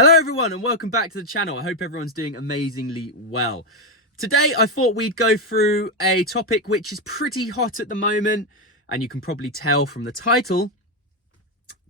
Hello everyone and welcome back to the channel. I hope everyone's doing amazingly well. Today I thought we'd go through a topic which is pretty hot at the moment, and you can probably tell from the title.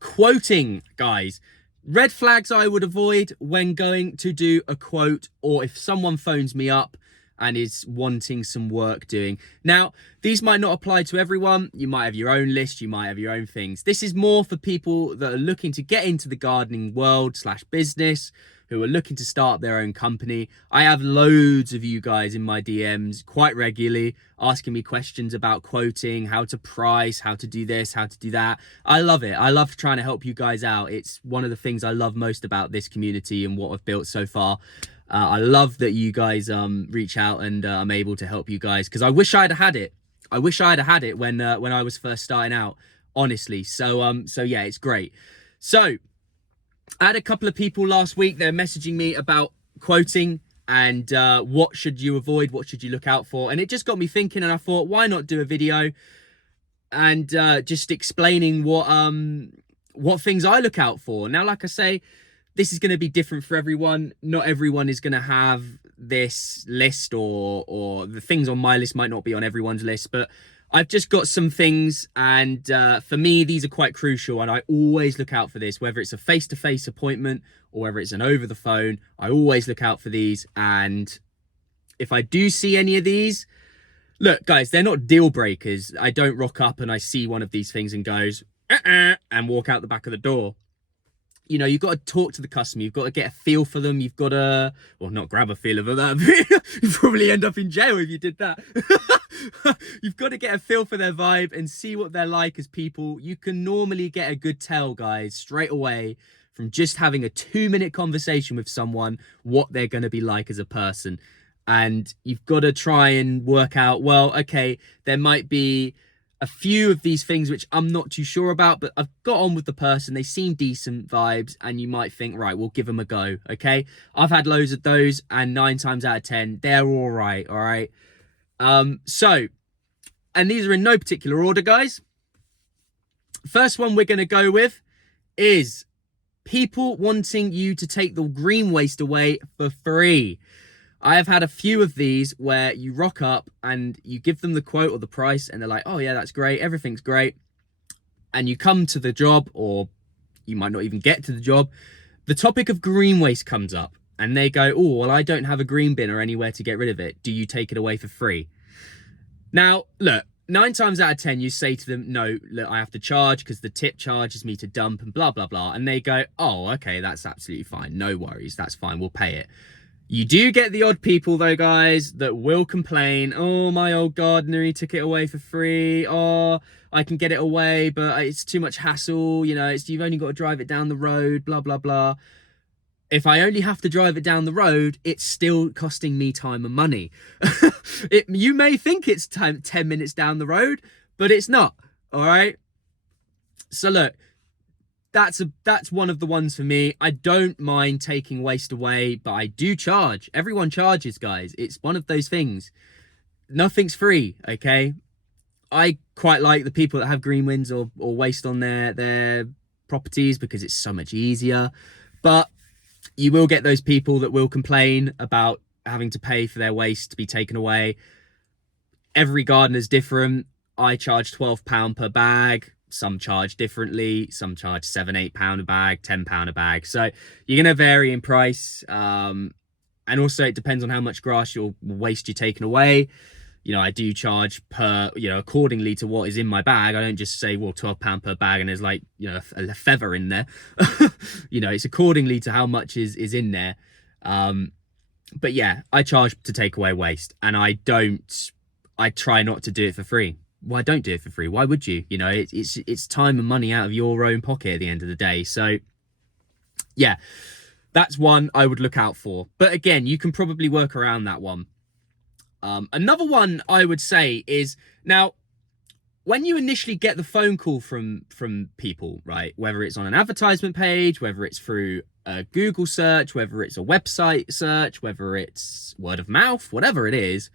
Quoting, guys. Red flags I would avoid when going to do a quote, or if someone phones me up and is wanting some work doing. Now, these might not apply to everyone. You might have your own list, you might have your own things. This is more for people that are looking to get into the gardening world / business, who are looking to start their own company. I have loads of you guys in my DMs quite regularly asking me questions about quoting, how to price, how to do this, how to do that. I love it. I love trying to help you guys out. It's one of the things I love most about this community and what I've built so far. I love that you guys reach out and I'm able to help you guys, because I wish I'd had it. I wish I'd had it when I was first starting out, honestly. So yeah, it's great. So I had a couple of people last week, they're messaging me about quoting and what should you avoid, what should you look out for, and it just got me thinking, and I thought, why not do a video and just explaining what things I look out for. Now, like I say, this is going to be different for everyone. Not everyone is going to have this list, or the things on my list might not be on everyone's list, but I've just got some things, and for me, these are quite crucial, and I always look out for this, whether it's a face-to-face appointment or whether it's an over the phone. I always look out for these, and if I do see any of these, look, guys, they're not deal breakers. I don't rock up and I see one of these things and goes, and walk out the back of the door. You know, you've got to talk to the customer. You've got to get a feel for them. You've got to, well, not grab a feel of them. You'd probably end up in jail if you did that. You've got to get a feel for their vibe and see what they're like as people. You can normally get a good tell, guys, straight away from just having a 2-minute conversation with someone, what they're going to be like as a person. And you've got to try and work out, well, okay, there might be a few of these things which I'm not too sure about, but I've got on with the person. They seem decent vibes, and you might think, right, we'll give them a go, okay? I've had loads of those, and 9 times out of 10, they're all right, all right? So, and these are in no particular order, guys. First one we're going to go with is people wanting you to take the green waste away for free. I have had a few of these where you rock up and you give them the quote or the price and they're like, oh yeah, that's great, everything's great. And you come to the job, or you might not even get to the job, the topic of green waste comes up and they go, oh, well, I don't have a green bin or anywhere to get rid of it. Do you take it away for free? Now, look, 9 times out of 10, you say to them, no, look, I have to charge because the tip charges me to dump and blah, blah, blah. And they go, oh, okay, that's absolutely fine. No worries, that's fine, we'll pay it. You do get the odd people, though, guys, that will complain, oh, my old gardener, he took it away for free. Oh, I can get it away, but it's too much hassle. You know, you've only got to drive it down the road, blah, blah, blah. If I only have to drive it down the road, it's still costing me time and money. You may think it's 10 minutes down the road, but it's not, all right? So, look. That's one of the ones for me. I don't mind taking waste away, but I do charge. Everyone charges, guys. It's one of those things. Nothing's free, okay? I quite like the people that have green wins or waste on their properties because it's so much easier. But you will get those people that will complain about having to pay for their waste to be taken away. Every gardener's different. I charge £12 per bag. Some charge differently. Some charge £7-8 a bag, £10 a bag. So you're going to vary in price. And also it depends on how much grass or waste you're taking away. You know, I do charge per, you know, accordingly to what is in my bag. I don't just say, well, £12 per bag and there's like, you know, a feather in there. You know, it's accordingly to how much is in there. But yeah, I charge to take away waste, and I try not to do it for free. Well, I don't do it for free. Why would you? You know, it's time and money out of your own pocket at the end of the day. So yeah, that's one I would look out for. But again, you can probably work around that one. Another one I would say is, now, when you initially get the phone call from people, right, whether it's on an advertisement page, whether it's through a Google search, whether it's a website search, whether it's word of mouth, whatever it is,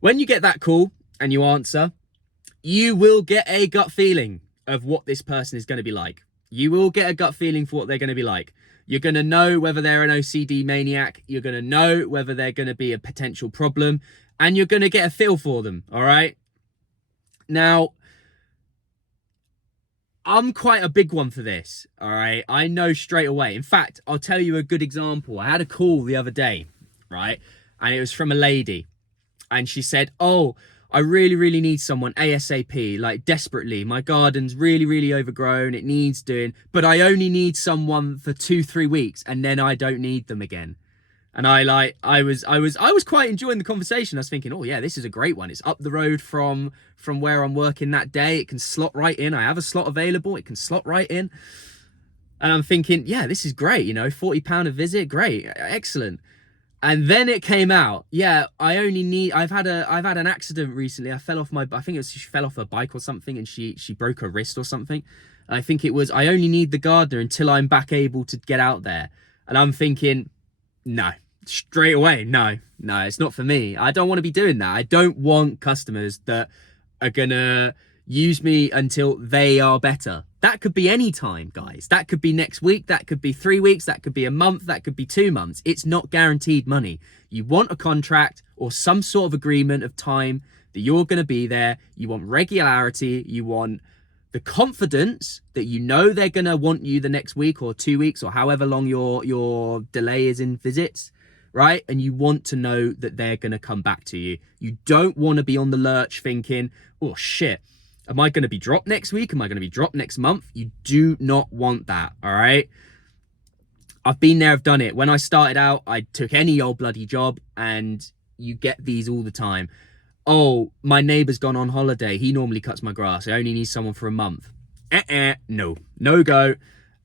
when you get that call and you answer, you will get a gut feeling of what this person is going to be like. You will get a gut feeling for what they're going to be like. You're going to know whether they're an OCD maniac. You're going to know whether they're going to be a potential problem, and you're going to get a feel for them. All right. Now, I'm quite a big one for this. All right. I know straight away. In fact, I'll tell you a good example. I had a call the other day, right? And it was from a lady, and she said, "Oh, I really, really need someone ASAP, like desperately. My garden's really, really overgrown. It needs doing, but I only need someone for 2-3 weeks, and then I don't need them again." And I was quite enjoying the conversation. I was thinking, oh yeah, this is a great one. It's up the road from where I'm working that day. It can slot right in. I have a slot available. It can slot right in. And I'm thinking, yeah, this is great. You know, £40 a visit, great, excellent. And then it came out, yeah, I've had an accident recently. I fell off I think it was, she fell off her bike or something, and she broke her wrist or something. And I think it was, I only need the gardener until I'm back able to get out there. And I'm thinking, no, straight away, no, it's not for me. I don't want to be doing that. I don't want customers that are gonna use me until they are better. That could be any time, guys. That could be next week. That could be 3 weeks. That could be a month. That could be 2 months. It's not guaranteed money. You want a contract or some sort of agreement of time that you're going to be there. You want regularity. You want the confidence that you know they're going to want you the next week or 2 weeks or however long your delay is in visits, right? And you want to know that they're going to come back to you. You don't want to be on the lurch thinking, oh shit, am I going to be dropped next week? Am I going to be dropped next month? You do not want that, all right? I've been there, I've done it. When I started out, I took any old bloody job, and you get these all the time. Oh, my neighbour's gone on holiday. He normally cuts my grass. I only need someone for a month. No go,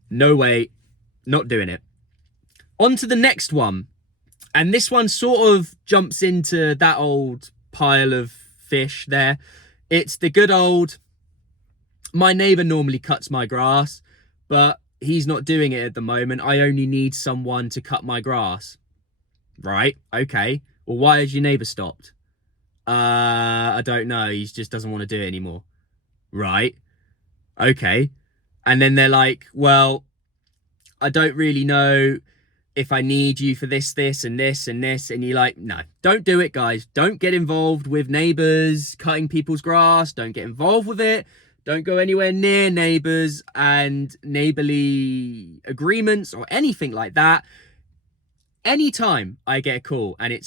no way, not doing it. On to the next one. And this one sort of jumps into that old pile of fish there. It's the good old, my neighbour normally cuts my grass, but he's not doing it at the moment. I only need someone to cut my grass. Right, okay. Well, why has your neighbour stopped? I don't know. He just doesn't want to do it anymore. Right, okay. And then they're like, well, I don't really know if I need you for this, and this, and this. And you're like, no, don't do it, guys. Don't get involved with neighbours cutting people's grass. Don't get involved with it. Don't go anywhere near neighbours and neighbourly agreements or anything like that. Anytime I get a call and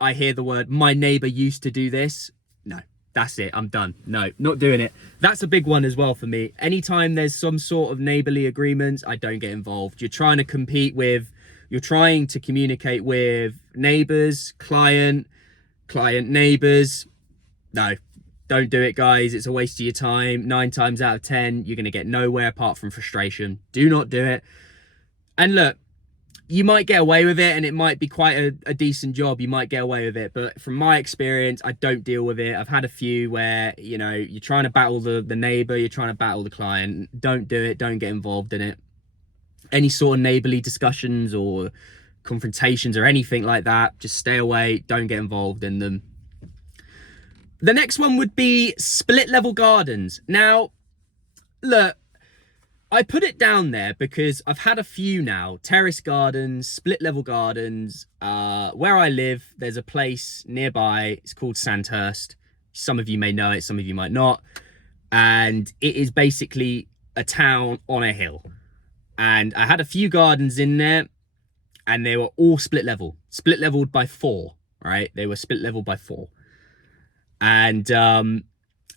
I hear the word, my neighbour used to do this, no, that's it. I'm done. No, not doing it. That's a big one as well for me. Anytime there's some sort of neighbourly agreements, I don't get involved. You're trying to communicate with neighbors, client, neighbors. No, don't do it, guys. It's a waste of your time. 9 times out of 10, you're going to get nowhere apart from frustration. Do not do it. And look, you might get away with it, and it might be quite a decent job. You might get away with it. But from my experience, I don't deal with it. I've had a few where, you know, you're trying to battle the neighbor, you're trying to battle the client. Don't do it. Don't get involved in it. Any sort of neighborly discussions or confrontations or anything like that, just stay away. Don't get involved in them. The next one would be split level gardens. Now, look, I put it down there because I've had a few now. Terrace gardens, split level gardens. Where I live, there's a place nearby. It's called Sandhurst. Some of you may know it, some of you might not. And it is basically a town on a hill. And I had a few gardens in there, and they were all split leveled by 4, right? They were split leveled by 4. And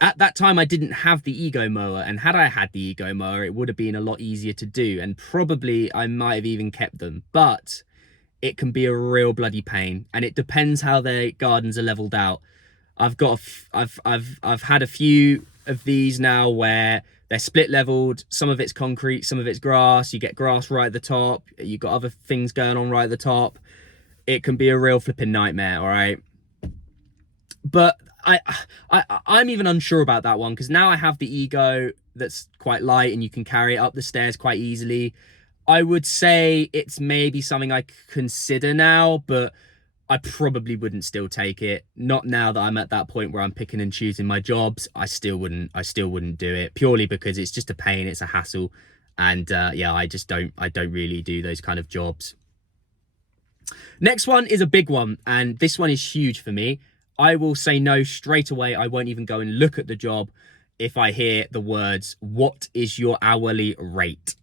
at that time, I didn't have the Ego mower. And had I had the Ego mower, it would have been a lot easier to do. And probably I might have even kept them. But it can be a real bloody pain. And it depends how their gardens are leveled out. I've had a few of these now where they're split leveled. Some of it's concrete, some of it's grass. You get grass right at the top. You've got other things going on right at the top. It can be a real flipping nightmare, all right? But I'm even unsure about that one, because now I have the Ego that's quite light and you can carry it up the stairs quite easily. I would say it's maybe something I consider now, but I probably wouldn't still take it. Not now that I'm at that point where I'm picking and choosing my jobs. I still wouldn't do it, purely because it's just a pain, it's a hassle, And yeah, I don't really do those kind of jobs. Next one is a big one, and this one is huge for me. I will say no straight away. I won't even go and look at the job if I hear the words, "What is your hourly rate?"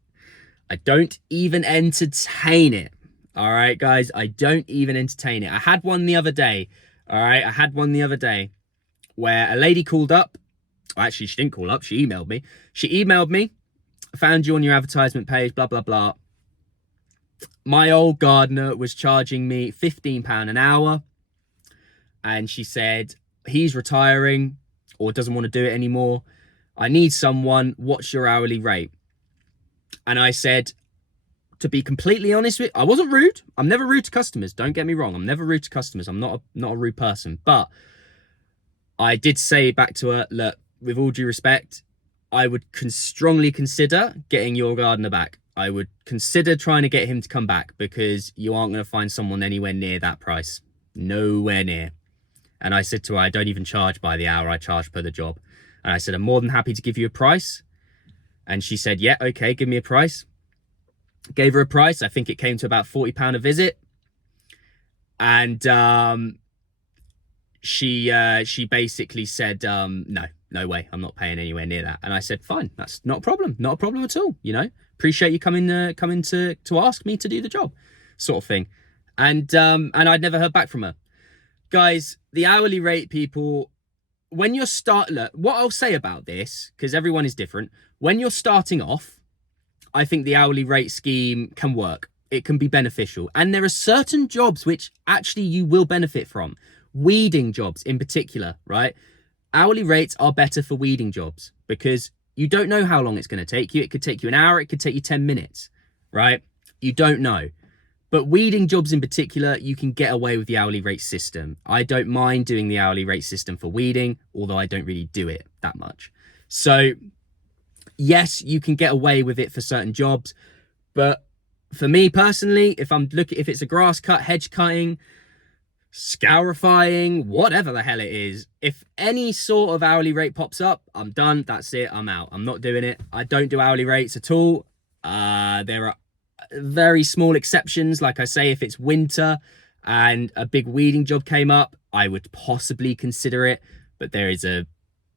I don't even entertain it. All right, guys, I don't even entertain it. I had one the other day. All right, I had one the other day where a lady called up. Actually, she didn't call up. She emailed me. She emailed me, "Found you on your advertisement page, blah, blah, blah." My old gardener was charging me £15 an hour. And she said, "He's retiring or doesn't want to do it anymore. I need someone. What's your hourly rate?" And I said, to be completely honest with you, I wasn't rude. I'm never rude to customers. Don't get me wrong. I'm never rude to customers. I'm not a rude person. But I did say back to her, "Look, with all due respect, I would strongly consider getting your gardener back. I would consider trying to get him to come back, because you aren't going to find someone anywhere near that price. Nowhere near." And I said to her, "I don't even charge by the hour. I charge per the job." And I said, "I'm more than happy to give you a price." And she said, "Yeah, okay, give me a price." Gave her a price. I think it came to about £40 a visit. And she basically said, no way, I'm not paying anywhere near that." And I said, "Fine, that's not a problem. Not a problem at all. You know, appreciate you coming to ask me to do the job," sort of thing. And I'd never heard back from her. Guys, the hourly rate, people, when you're look, what I'll say about this, because everyone is different, when you're starting off, I think the hourly rate scheme can work. It can be beneficial. And there are certain jobs which actually you will benefit from. Weeding jobs in particular, right? Hourly rates are better for weeding jobs, because you don't know how long it's going to take you. It could take you an hour. It could take you 10 minutes, right? You don't know. But weeding jobs in particular, you can get away with the hourly rate system. I don't mind doing the hourly rate system for weeding, although I don't really do it that much. So yes, you can get away with it for certain jobs. But for me personally, if it's a grass cut, hedge cutting, scourifying, whatever the hell it is, if any sort of hourly rate pops up, I'm done. That's it. I'm out. I'm not doing it. I don't do hourly rates at all. There are very small exceptions. Like I say, if it's winter and a big weeding job came up, I would possibly consider it, but there is a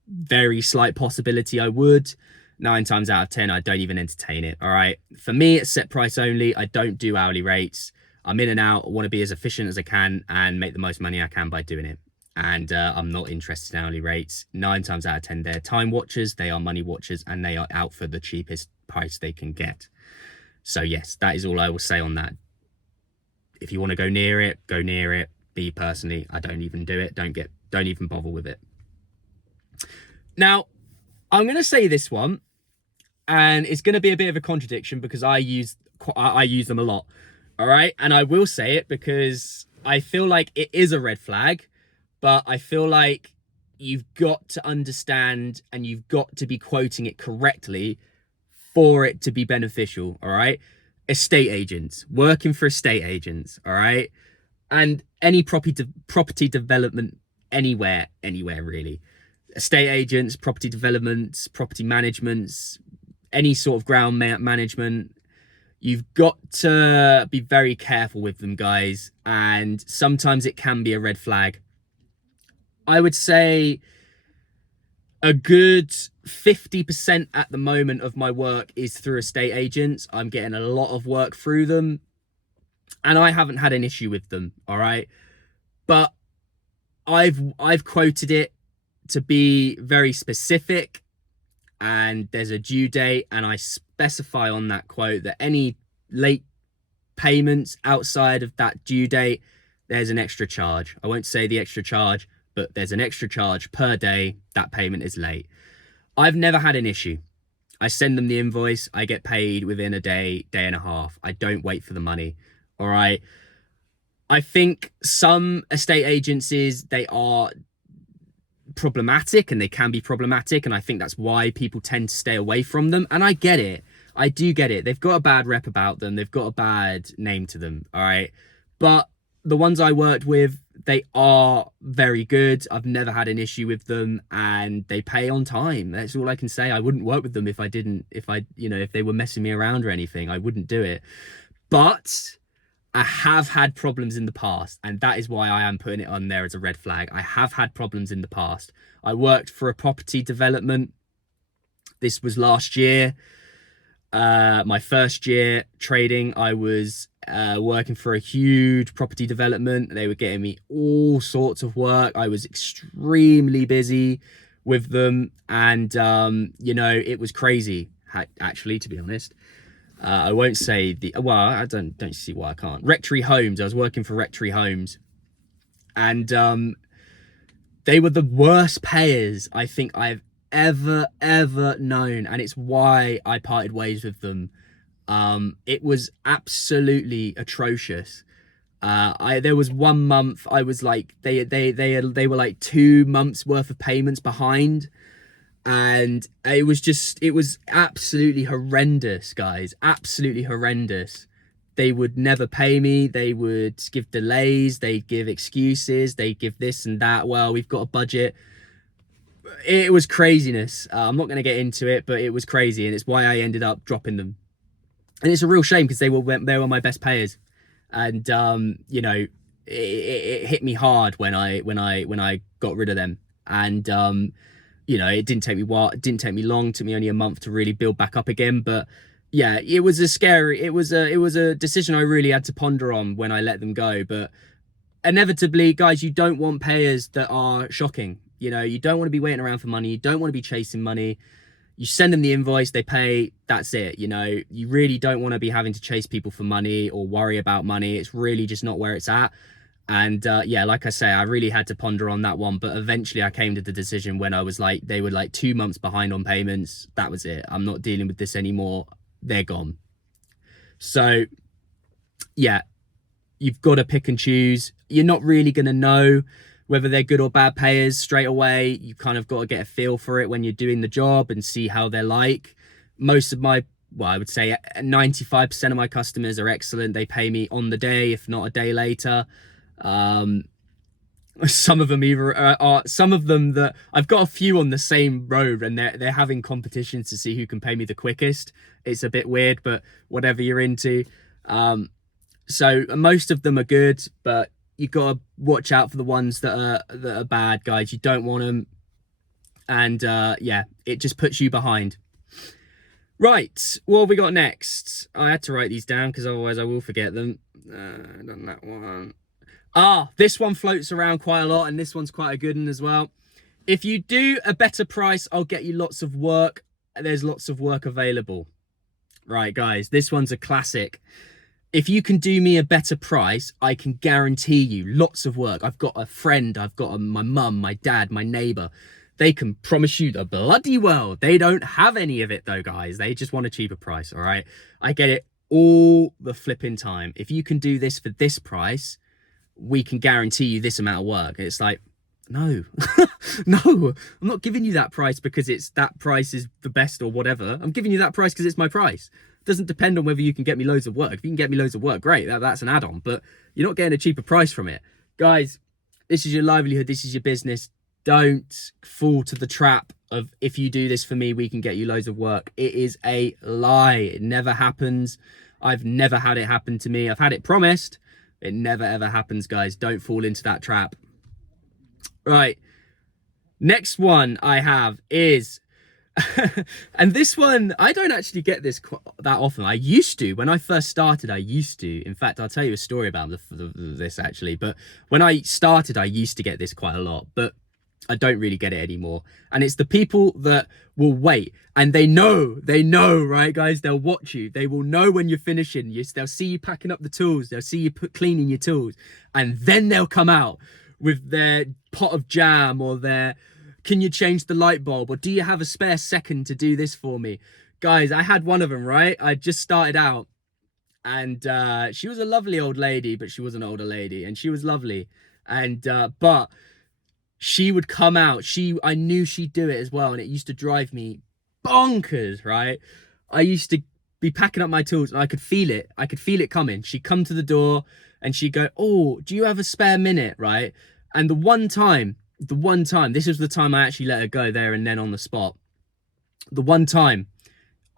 very slight possibility I would. 9 times out of 10, I don't even entertain it. All right, for me, it's set price only. I don't do hourly rates. I'm in and out. I want to be as efficient as I can and make the most money I can by doing it. And I'm not interested in hourly rates. 9 times out of 10, they're time watchers, they are money watchers, and they are out for the cheapest price they can get. So yes, that is all I will say on that. If you want to go near it, go near it. Me personally, I don't even do it. Don't even bother with it. Now, I'm going to say this one, and it's going to be a bit of a contradiction because I use them a lot. All right. And I will say it because I feel like it is a red flag, but I feel like you've got to understand and you've got to be quoting it correctly for it to be beneficial. All right. Estate agents, working for estate agents. All right. And any property development anywhere really. Estate agents, property developments, property managements, any sort of ground management. You've got to be very careful with them, guys. And sometimes it can be a red flag. I would say a good 50% at the moment of my work is through estate agents. I'm getting a lot of work through them, and I haven't had an issue with them. All right. But I've quoted it to be very specific, and there's a due date, and I specify on that quote that any late payments outside of that due date, there's an extra charge. I won't say the extra charge, but there's an extra charge per day that payment is late. I've never had an issue. I send them the invoice, I get paid within a day and a half. I don't wait for the money. All right. I think some estate agencies, they are problematic, and they can be problematic, and I think that's why people tend to stay away from them. And I get it. I do get it. They've got a bad rep about them. They've got a bad name to them. All right. But the ones I worked with, they are very good. I've never had an issue with them, and they pay on time. That's all I can say. I wouldn't work with them if I didn't, if I, if they were messing me around or anything, I wouldn't do it. But I have had problems in the past, and that is why I am putting it on there as a red flag. I have had problems in the past. I worked for a property development. This was last year. My first year trading, I was working for a huge property development. They were getting me all sorts of work. I was extremely busy with them, and it was crazy, actually, to be honest. I won't say I don't see why I can't. Rectory Homes. I was working for Rectory Homes, and they were the worst payers I think I've ever known, and it's why I parted ways with them. It was absolutely atrocious. There was 1 month I was like, they were like 2 months worth of payments behind, and it was absolutely horrendous, guys. Absolutely horrendous. They would never pay me. They would give delays. They'd give excuses. They'd give this and that. Well, we've got a budget. It was craziness. I'm not going to get into it, but it was crazy, and it's why I ended up dropping them. And it's a real shame because they were my best payers, and it hit me hard when I got rid of them. And it didn't take me long. It took me only a month to really build back up again. But yeah, it was a decision I really had to ponder on when I let them go. But inevitably, guys, you don't want payers that are shocking. You don't want to be waiting around for money. You don't want to be chasing money. You send them the invoice, they pay, that's it. You really don't want to be having to chase people for money or worry about money. It's really just not where it's at. And like I say, I really had to ponder on that one. But eventually I came to the decision when I was like, they were like 2 months behind on payments. That was it. I'm not dealing with this anymore. They're gone. So yeah, you've got to pick and choose. You're not really going to know whether they're good or bad payers straight away. You kind of got to get a feel for it when you're doing the job and see how they're like. Most of I would say 95% of my customers are excellent. They pay me on the day, if not a day later. Some of them that I've got a few on the same road, and they're having competitions to see who can pay me the quickest. It's a bit weird, but whatever you're into. So most of them are good, but you got to watch out for the ones that are bad, guys. You don't want them. And it just puts you behind. Right, what have we got next? I had to write these down because otherwise I will forget them. Done that one. This one floats around quite a lot, and this one's quite a good one as well. If you do a better price, I'll get you lots of work. There's lots of work available. Right, guys, this one's a classic. If you can do me a better price, I can guarantee you lots of work. I've got a friend, I've got my mum, my dad, my neighbour. They can promise you the bloody world. They don't have any of it though, guys. They just want a cheaper price, all right? I get it all the flipping time. If you can do this for this price, we can guarantee you this amount of work. It's like, no, no, I'm not giving you that price because that price is the best or whatever. I'm giving you that price because it's my price. Doesn't depend on whether you can get me loads of work. If you can get me loads of work, great, that's an add-on, but you're not getting a cheaper price from it. Guys, this is your livelihood, this is your business. Don't fall to the trap of, if you do this for me, we can get you loads of work. It is a lie. It never happens. I've never had it happen to me. I've had it promised. It never ever happens, guys. Don't fall into that trap. Right, next one I have is and this one, I don't actually get this that often. I used to. When I first started, I used to. In fact, I'll tell you a story about this actually. But when I started, I used to get this quite a lot. But I don't really get it anymore. And it's the people that will wait. And they know, right, guys? They'll watch you. They will know when you're finishing. They'll see you packing up the tools. They'll see you cleaning your tools. And then they'll come out with their pot of jam or their... Can you change the light bulb? Or do you have a spare second to do this for me? Guys, I had one of them, right? I just started out, and she was a lovely old lady, but she was an older lady, and she was lovely. And but she would come out. I knew she'd do it as well, and it used to drive me bonkers, right? I used to be packing up my tools and I could feel it. I could feel it coming. She'd come to the door and she'd go, "Oh, do you have a spare minute?" Right? And the one time, this was the time I actually let her go there and then on the spot. The one time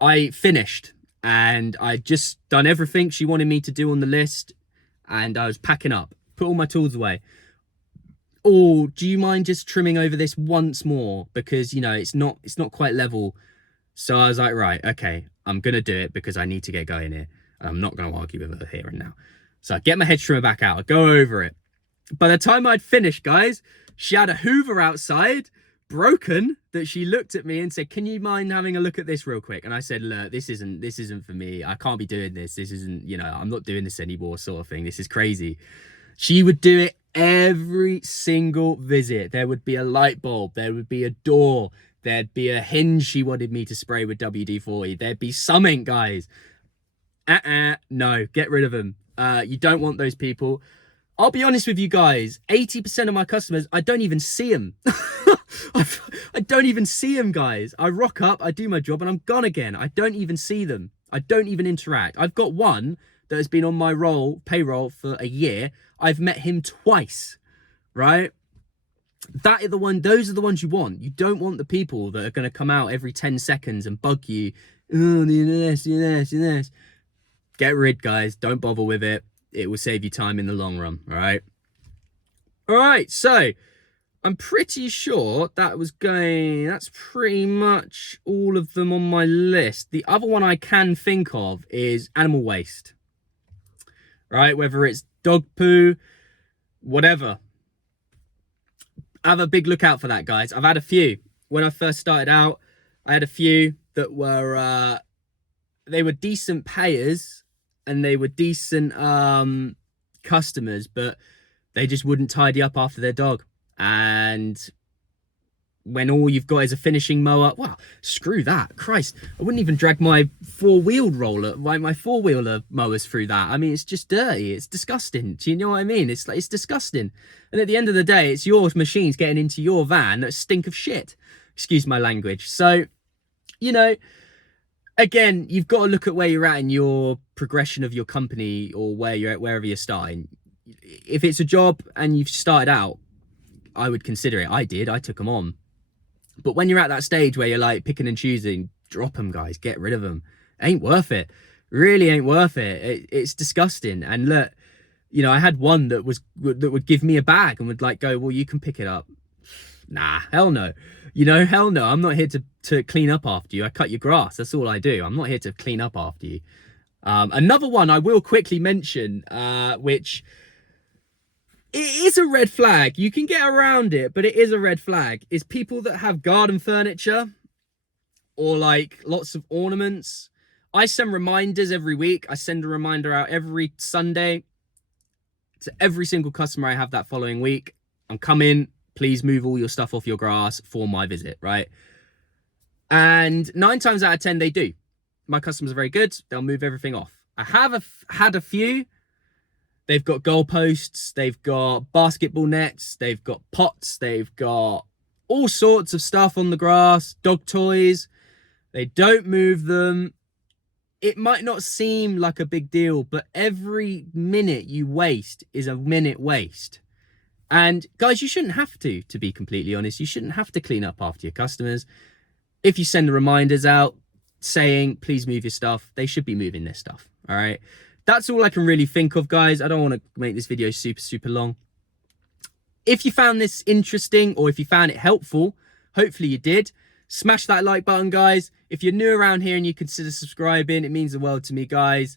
I finished and I'd just done everything she wanted me to do on the list and I was packing up, put all my tools away. "Oh, do you mind just trimming over this once more? Because, you know, it's not quite level." So I was like, right, okay, I'm going to do it because I need to get going here. I'm not going to argue with her here and now. So I get my hedge trimmer back out, I go over it. By the time I'd finished, guys, she had a Hoover outside, broken, that she looked at me and said, "Can you mind having a look at this real quick?" And I said, "Look, this isn't for me. I can't be doing this. This isn't, you know, I'm not doing this anymore," sort of thing. This is crazy. She would do it every single visit. There would be a light bulb, there would be a door, there'd be a hinge she wanted me to spray with WD-40. There'd be something, guys. No, get rid of them. You don't want those people. I'll be honest with you guys, 80% of my customers, I don't even see them. I don't even see them, guys. I rock up, I do my job, and I'm gone again. I don't even see them. I don't even interact. I've got one that has been on my payroll for a year. I've met him twice, right? Those are the ones you want. You don't want the people that are going to come out every 10 seconds and bug you. "Oh, you this. Get rid, guys. Don't bother with it. It will save you time in the long run, all right? All right, so I'm pretty sure that's pretty much all of them on my list. The other one I can think of is animal waste, right? Whether it's dog poo, whatever. Have a big look out for that, guys. I've had a few. When I first started out, I had a few that were, they were decent payers and they were decent customers, but they just wouldn't tidy up after their dog. And when all you've got is a finishing mower, well, screw that. Christ, I wouldn't even drag my four-wheeled roller, my four-wheeler mowers through that. I mean, it's just dirty. It's disgusting. Do you know what I mean? It's disgusting. And at the end of the day, it's your machines getting into your van that stink of shit. Excuse my language. So, you know, again, you've got to look at where you're at in your progression of your company or where you're at, wherever you're starting. If it's a job and you've started out, I would consider it. I did. I took them on. But when you're at that stage where you're like picking and choosing, drop them, guys. Get rid of them. Ain't worth it. Really ain't worth it. It's disgusting. And look, you know, I had one that would give me a bag and would like go, "Well, you can pick it up." Nah, hell no. You know, hell no. I'm not here to clean up after you. I cut your grass. That's all I do. I'm not here to clean up after you. Another one I will quickly mention, which it is a red flag. You can get around it, but it is a red flag. Is people that have garden furniture or like lots of ornaments. I send reminders every week. I send a reminder out every Sunday to every single customer I have that following week. "I'm coming. Please move all your stuff off your grass for my visit," right? And 9 times out of 10, they do. My customers are very good. They'll move everything off. I have had a few. They've got goalposts, they've got basketball nets, they've got pots, they've got all sorts of stuff on the grass, dog toys. They don't move them. It might not seem like a big deal, but every minute you waste is a minute waste. And guys, you shouldn't have to be completely honest. You shouldn't have to clean up after your customers. If you send the reminders out saying, "Please move your stuff," they should be moving their stuff, all right? That's all I can really think of, guys. I don't want to make this video super long. If you found this interesting or if you found it helpful, hopefully you did, smash that like button, guys. If you're new around here and you consider subscribing, it means the world to me, guys.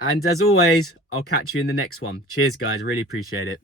And as always, I'll catch you in the next one. Cheers, guys. Really appreciate it.